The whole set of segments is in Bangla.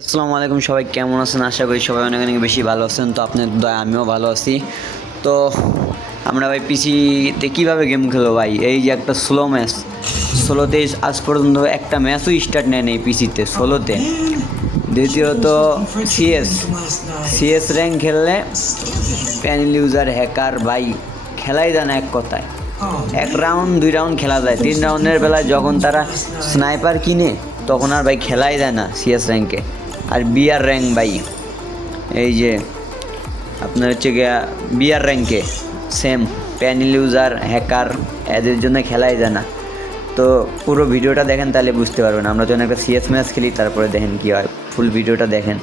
আসসালামু আলাইকুম, সবাই কেমন আছেন? আশা করি সবাই অনেক অনেক বেশি ভালো আছেন। তো আপনার দয়া আমিও ভালো আছি। তো আমরা ভাই পিসিতে কীভাবে গেম খেলো ভাই? এই যে একটা স্লো ম্যাচ ষোলোতে আজ পর্যন্ত একটা ম্যাচও স্টার্ট নেয় এই পিসিতে, ষোলোতে। দ্বিতীয়ত সিএস সিএস র্যাঙ্ক খেললে প্যানেল ইউজার হ্যাকার ভাই, খেলাই যায় না এক কথায়। এক রাউন্ড দুই রাউন্ড খেলা যায়। তিন রাউন্ডের বেলায় যখন তারা স্নাইপার কিনে, তখন আর ভাই খেলাই যায় না সিএস র্যাঙ্কে আর বিআর র্যাঙ্ক ভাই, এই যে আপনার হচ্ছে গিয়া বিআর র্যাঙ্কে সেম প্যানেল ইউজার হ্যাকার এদের জন্য খেলাই যায় না। তো পুরো ভিডিওটা দেখেন তাহলে বুঝতে পারবেন। আমরা যখন একটা সিএস ম্যাচ খেলি, তারপরে দেখেন কি হয় ফুল ভিডিওটা দেখেন।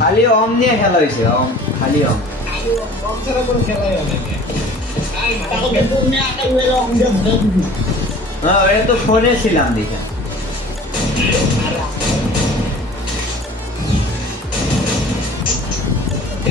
খালি অম নিয়ে খেলা হয়েছে অম খালি অম হ্যাঁ তো ছিলাম দেখে।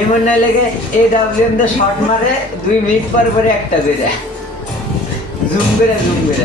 ইমন্না লেগে শট মারে দুই মিনিট পর পরে একটা করে জুম করে জুম করে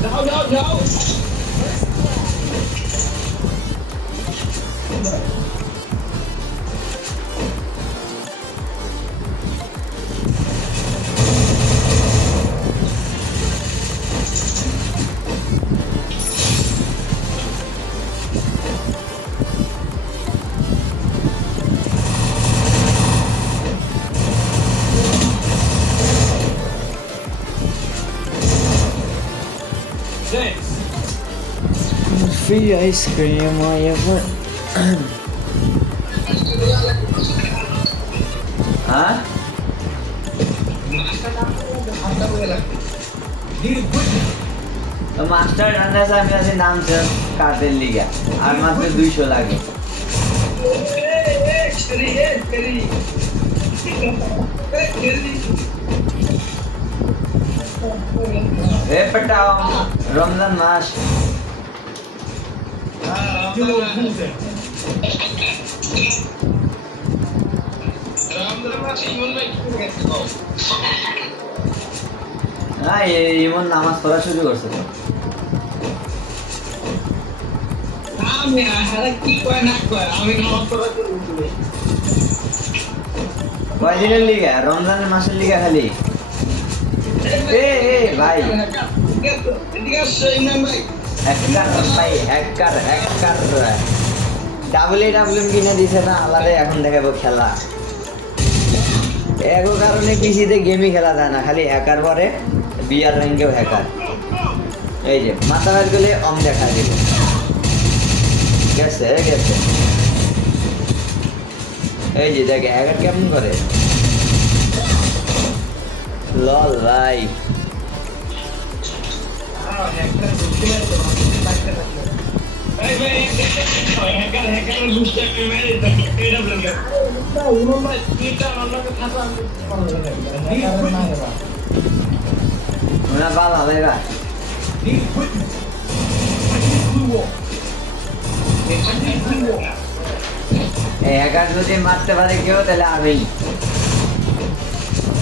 গ্লোয়াল নাই রে আমি পিছন দিয়ে আইছি Free ice cream, I ever. হ্যাঁ মাস্টার রান্নাস আমি আছি নাম কাটের লিগা আর মাত্র দুইশো লাগে এ পেটাও, রমজান মাস। হ্যাঁ এমন নামাজ পড়া শুরু করছে তো। কয়দিনের লিগা? রমজানের মাসের লিগা খালি? এখন দেখাবো খেলা। এগো কারণে পিসিতে গেমই খেলা যায় না, খালি হ্যাকার পরে বিয়ার র্যাঙ্কেও হ্যাকার এই যে, মাথা ভাত গেলে অম দেখা দিল গেছে গেছে। এই যে, দেখে হ্যাকার কেমন করে? লল ভাই ওনা ভালো হবে ভাই এই হ্যাকার যদি মারতে পারে কেউ তাহলে আমি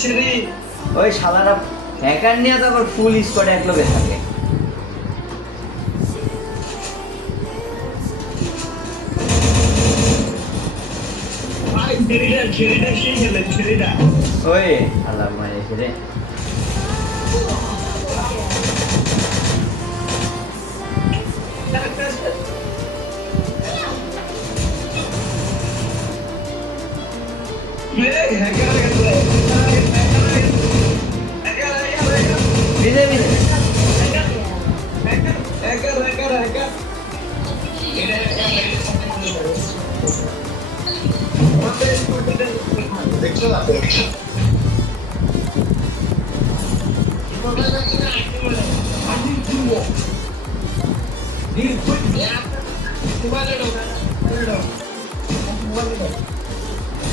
ছেড়ে। ওই শালারা হ্যাকার নিয়ে তো আবার ফুল স্কোয়াড এক লোকে থাকে ওই আল্লাহ মায়ের রে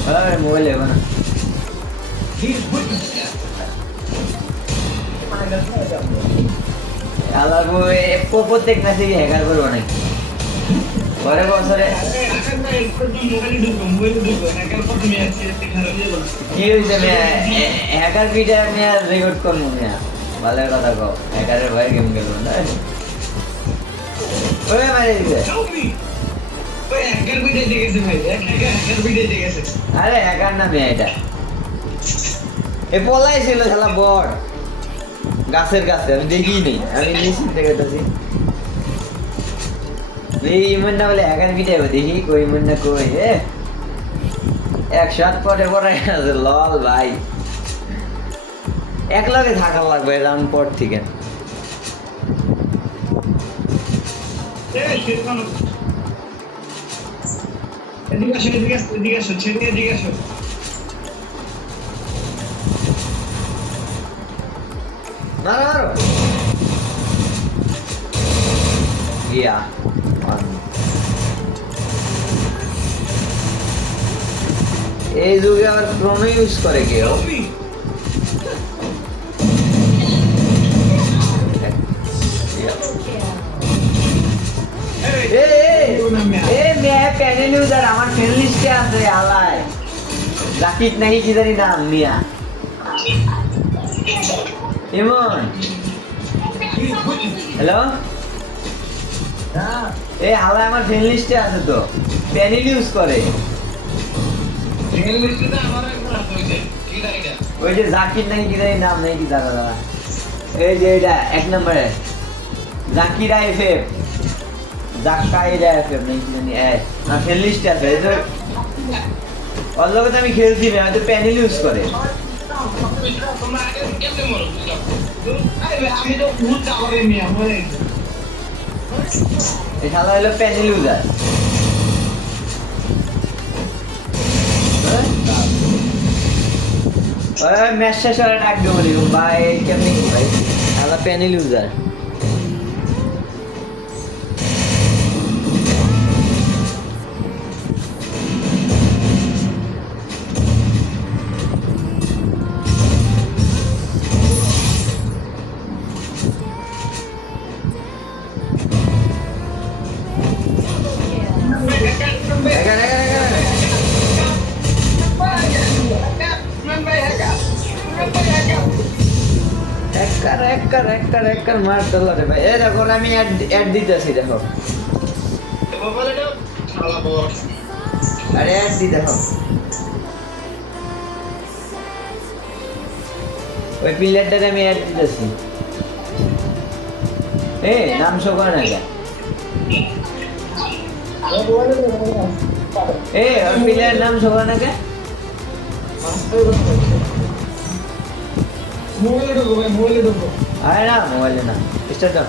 না আরে মোবাইল লেবো না আল্লাহ প্রত্যেক ম্যাচে হ্যাকার করব নাকি? এটা। এ পলাই ছিল শালা বড় গাছের কাছে আমি দেখি নেই আমি নিশ্চিত দেখেছি এই ইমনটা বলে হ্যাকার পিঠে দেখি কই ইমনটা কই, এ? এক শট পরে পরে লল ভাই। এক থাকা লাগবে রাউন্ড পর থেকে। এদিকে আসো এদিকে আসো এদিকে এই যুগে আবার ক্রোনো ইউজ করে কেউ। আমার নাকি কি জানি নাম, মিয়া। ইমন। হ্যালো? এ, আলায় আমার ফ্রেন্ড লিস্টে আছে তো। প্যানেল ইউজ করে। ওই যে জাকির নাকি কি জানি নাম নাকি দাদা দাদা। এই যে এটা এক নম্বরে। জাকিরা এফ এফ। জাকাইরা এফ এফ নাকি কি জানি এ আমার ফ্রেন্ড লিস্টে আছে। এই যে ওর লগে তো আমি খেলছি না হয়তো প্যানেল ইউজ করে। এই শালা হলো প্যানেল ইউজার ম্যাচ শেষ হলে ডাক দেবো ভাই কেমনি ভাই? শালা প্যানেল ইউজার একবার একবার একবার একবার মার তোলা রে ভাই। এই দেখো, আমি অ্যাড অ্যাড দিতেছি, দেখো। আরে অ্যাড দি, দেখো। ওই প্লেয়ারটারে আমি অ্যাড নাম শো করে এ প্লেয়ার নাম শো করে മുകളിലിട്ട് മുകളിലിട്ട് ഇഷ്ടം